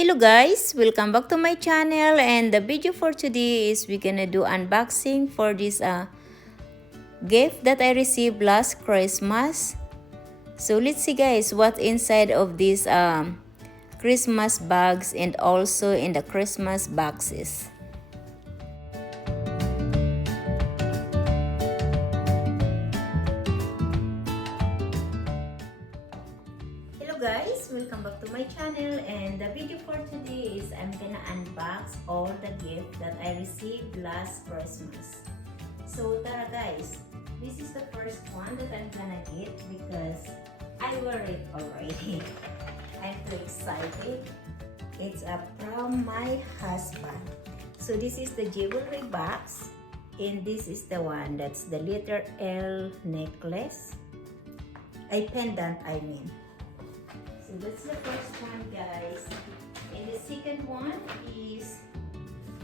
Hello guys, welcome back to my channel, and the video for today is we're gonna do unboxing for this gift that I received last Christmas. So let's see guys what inside of these Christmas bags and also in the Christmas boxes. Hello guys, welcome back to my channel, and the video for today is I'm gonna unbox all the gift that I received last Christmas. So tara guys, this is the first one that I'm gonna get because I wear it already. I'm too excited. It's from my husband. So this is the jewelry box, and this is the one that's the letter L necklace. A pendant, I mean. So that's the first one guys. And the second one is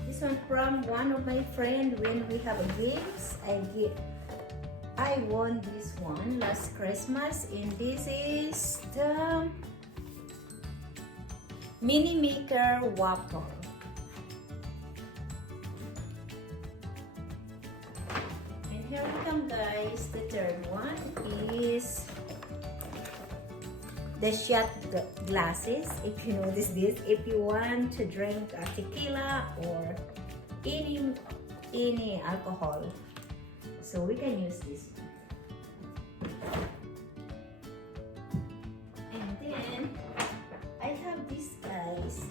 this one from one of my friend. When we have a games, I won this one last Christmas, and this is the mini maker waffle. And here we come guys. The third one is the shot glasses. If you notice this, if you want to drink a tequila or any alcohol, so we can use this one. And then I have this guys.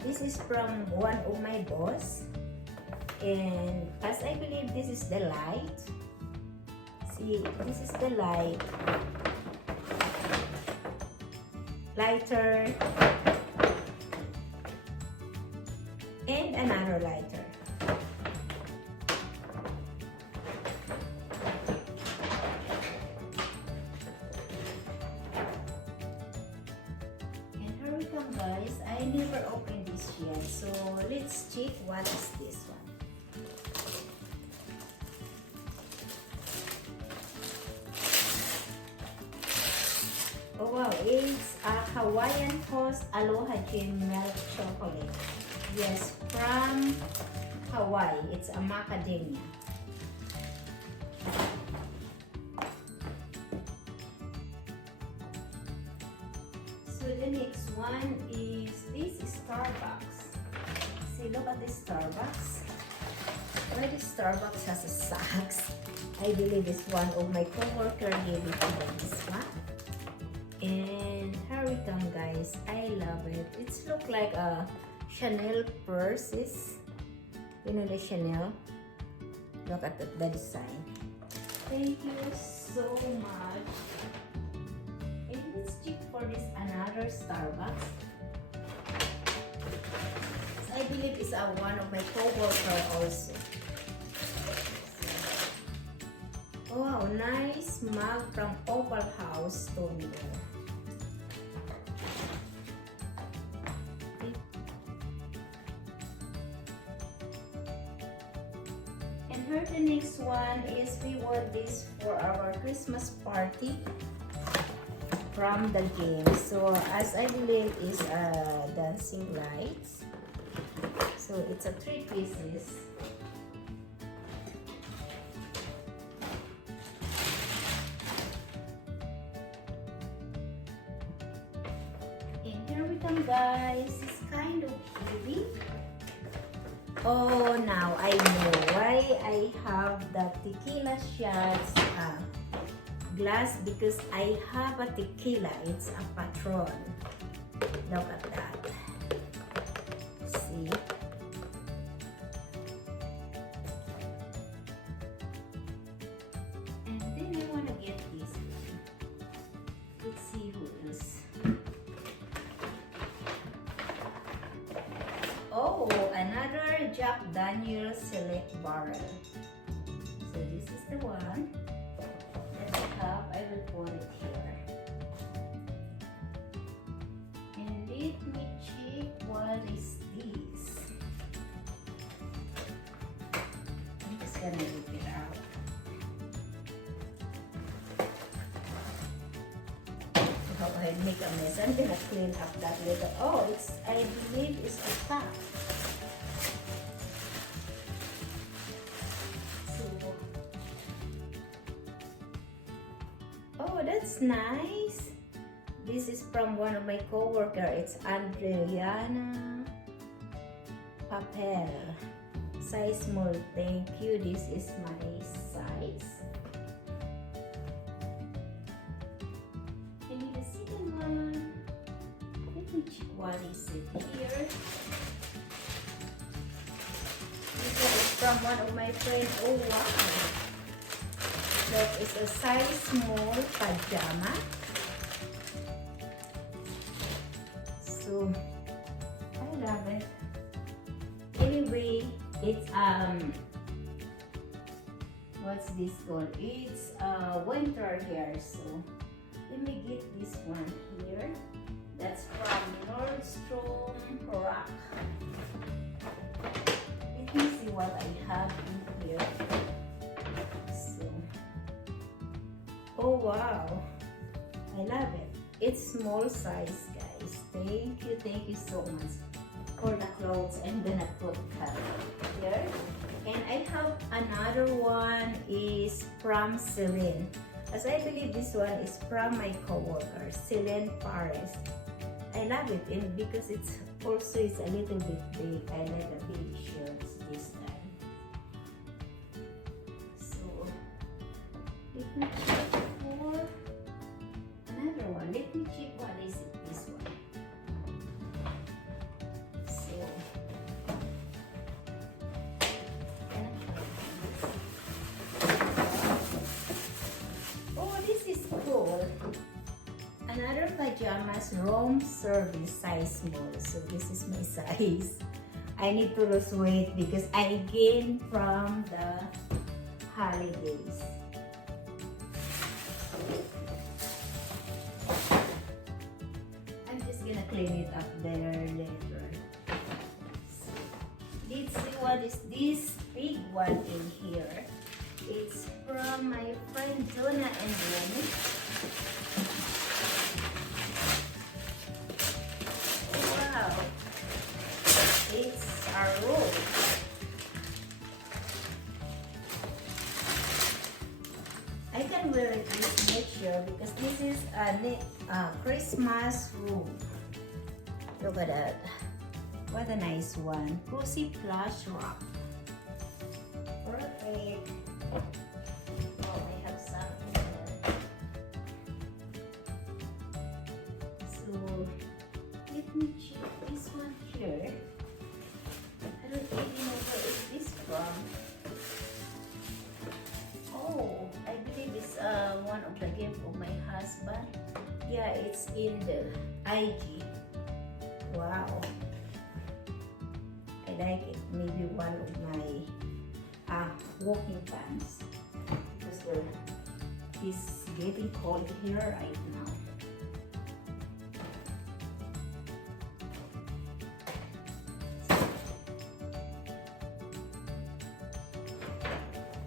This is from one of my boss, and as I believe this is the light. See, this is the lighter and another lighter. And here we come guys. I never opened this yet, so let's check what is this one. Oh wow, it's a Hawaiian Toast Aloha Gem Milk Chocolate. Yes, from Hawaii. It's a macadamia. So the next one is this Starbucks. See, look at this Starbucks. Why this Starbucks has a socks? I believe it's one of my coworker gave it to me, this one. And here we come guys. I love it. It's look like a Chanel purses. You know the Chanel? Look at the design. Thank you so much. And let's check for this another Starbucks. I believe it's one of my coworker also. Wow, nice mug from Opal House Stoneware. And here the next one is we want this for our Christmas party from the game. So as I believe is dancing lights. So it's a 3 pieces. And here we come guys. It's kind of heavy. Oh, now I know why I have the tequila shots glass, because I have a tequila. It's a Patron. Look at that. See? And then I want to get this one. Let's see who is. Oh, another Jack Daniel's Select Barrel. So this is the one that I have. I will put it here. And let me check what is this. I'm just gonna look it out. So I make a mess. I'm gonna clean up that later. Oh, I lid is attacked. So, oh, that's nice. This is from one of my coworker. It's Adriana Papel. Size small. Thank you. This is my size. I need a second one. Let me check what is it here. This one is from one of my friends. Oh wow. That is a size small pajama. So I love it. Anyway, it's what's this called? It's winter here, so let me get this one here. That's from Nordstrom Rack. Let me see what I have in here. So, oh wow, I love it. It's small size, guys. Thank you so much for the clothes. I'm gonna put that here. And I have another one is from Celine. As I believe this one is from my coworker, Celine Paris. I love it, and because it's also a little bit big. I like the big shirts this time. So let me check for another one. Let me check what is it, this one. So oh, this is cool. Another pajamas room service size small. So this is my size. I need to lose weight because I gained from the holidays. I'm just gonna clean it up there later. So, let's see what is this big one in here. It's from my friend Jonah and Remy. Wow, it's a roll. I can wear it this next year because this is a Christmas roll. Look at that. What a nice one. Cozy plush wrap. Perfect. Oh, I have some here. So let me check this one here. I don't even know where is this from. Oh, I believe it's one of the gift of my husband. Yeah, it's in the IG. Wow, I like it. Maybe one of my walking pants because it's getting cold here right now.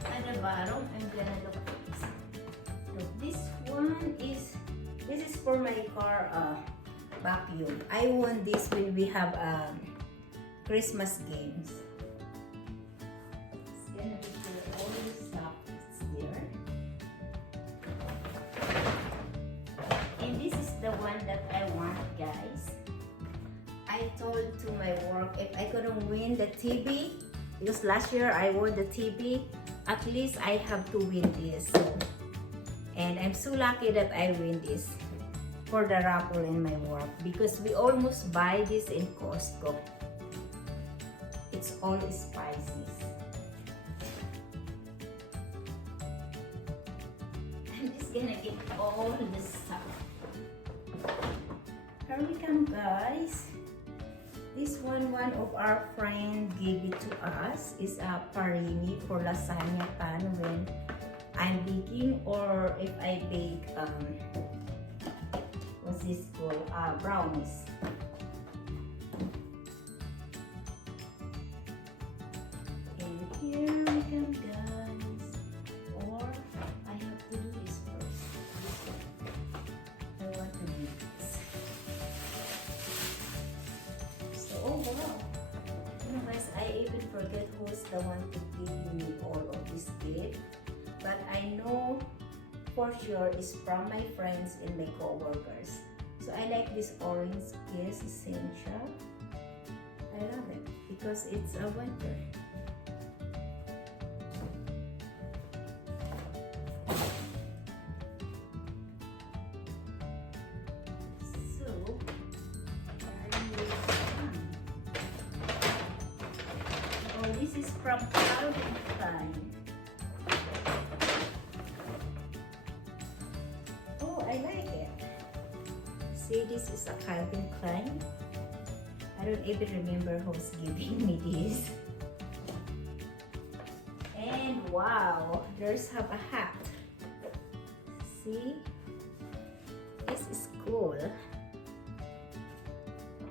At the bottom, I'm gonna look at this. Look, this one is, this is for my car vacuum. I want this when we have Christmas games. It's gonna be there, all the stuff is there. And this is the one that I want, guys. I told to my work if I couldn't win the TV, because last year I won the TV, at least I have to win this. And I'm so lucky that I win this for the raffle in my work because we almost buy this in Costco. It's all spices. I'm just gonna get all this stuff. Here we come, guys. This one of our friend gave it to us is a parini for lasagna pan when I'm baking or if I bake what's this called? Brownies. And here we come, guys. Or I have to do this first. I want to do this. So I even forget who's the one to give me all of this gift. But I know for sure it's from my friends and my co-workers. So I like this orange Kiss Essential. I love it because it's a winter. This is from Calvin Klein. Oh, I like it. See, this is a Calvin Klein. I don't even remember who's giving me this. And wow, there's have a hat. See? This is cool.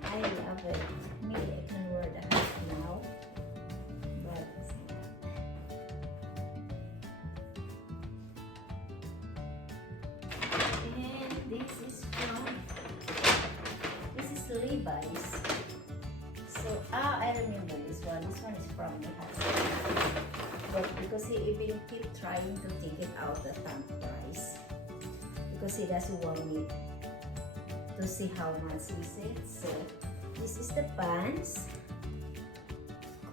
I love it. Maybe I can wear the hat now. Levi's. So I remember this one. This one is from my husband. But because he even keep trying to take it out the thumb price. Because he doesn't want me to see how much is it. So this is the pants.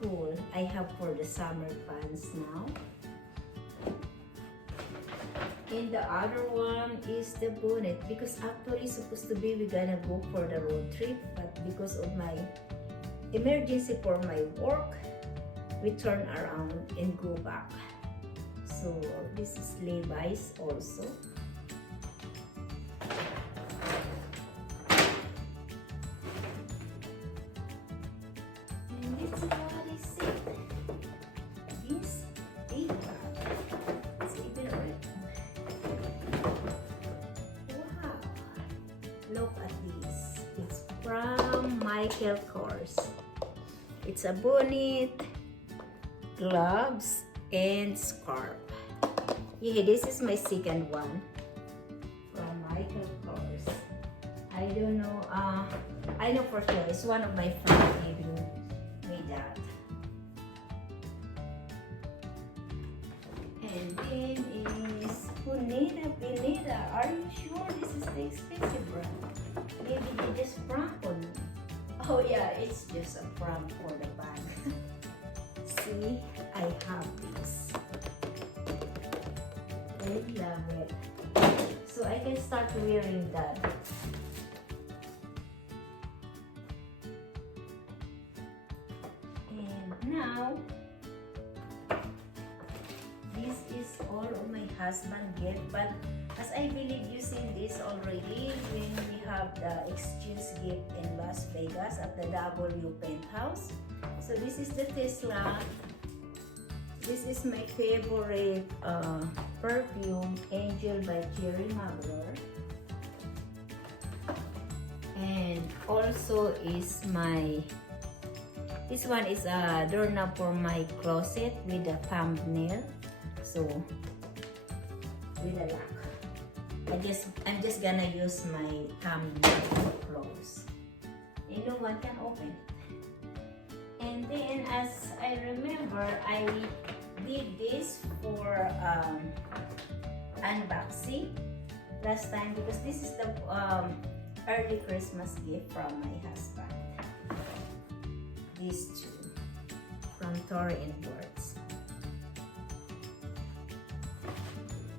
Cool. I have for the summer pants now. And the other one is the bonnet, because actually supposed to be we're gonna go for the road trip, but because of my emergency for my work, we turn around and go back. So this is Levi's also. And this is what is it. This big bag. It's even red. Look at this. It's from Michael Kors. It's a bonnet, gloves, and scarf. Yeah, this is my second one from Michael Kors. I don't know. I know for sure it's one of my friends giving me that. And then is Pineda. Are you sure this is the expensive brand? Maybe they just prank on me. Oh yeah, it's just a prank for the bag. See, I have this. I love it. So I can start wearing that. And now, this is all of my husband gift, but as I believe you seen this already when we have the exchange gift in Las Vegas at the W Penthouse. So this is the Tesla. This is my favorite perfume, Angel by Thierry Mugler. And also is my, this one is a doorknob for my closet with a thumbnail. So with a lock. I'm just gonna use my thumbnail to close. And no one can open it. And then as I remember, I did this for unboxing last time because this is the early Christmas gift from my husband. These two from Tory and Words.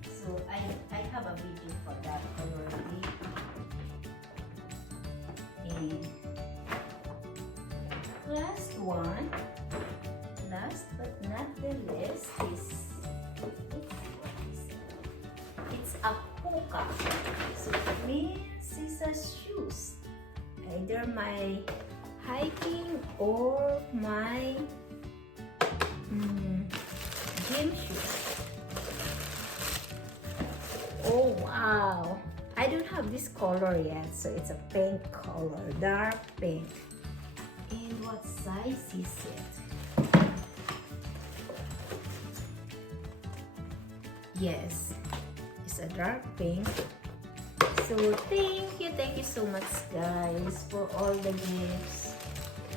So I have a video for that already. And last one, last but not the least, it's a hookah. So it means it's a shoes. Either my hiking or my gym shoes. Oh wow! I don't have this color yet, so it's a pink color, dark pink. And what size is it? Yes, it's a dark pink. So thank you so much guys for all the gifts.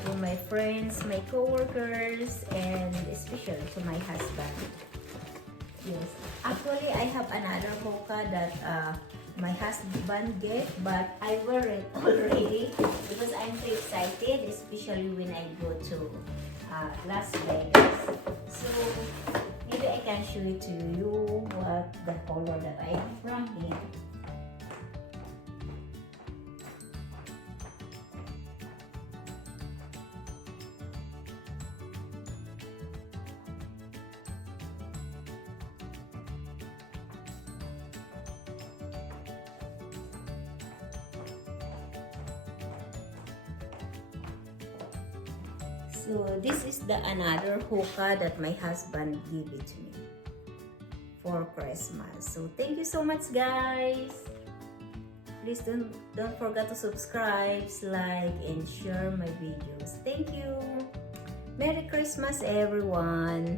to my friends, my co-workers, and especially to my husband. Yes. Actually, I have another hookah that my husband gave, but I wear it already because I'm too excited, especially when I go to Las Vegas. So maybe I can show it to you what the color that I have from here. So this is the another hookah that my husband gave it to me for Christmas. So thank you so much, guys. Please don't forget to subscribe, like, and share my videos. Thank you. Merry Christmas, everyone.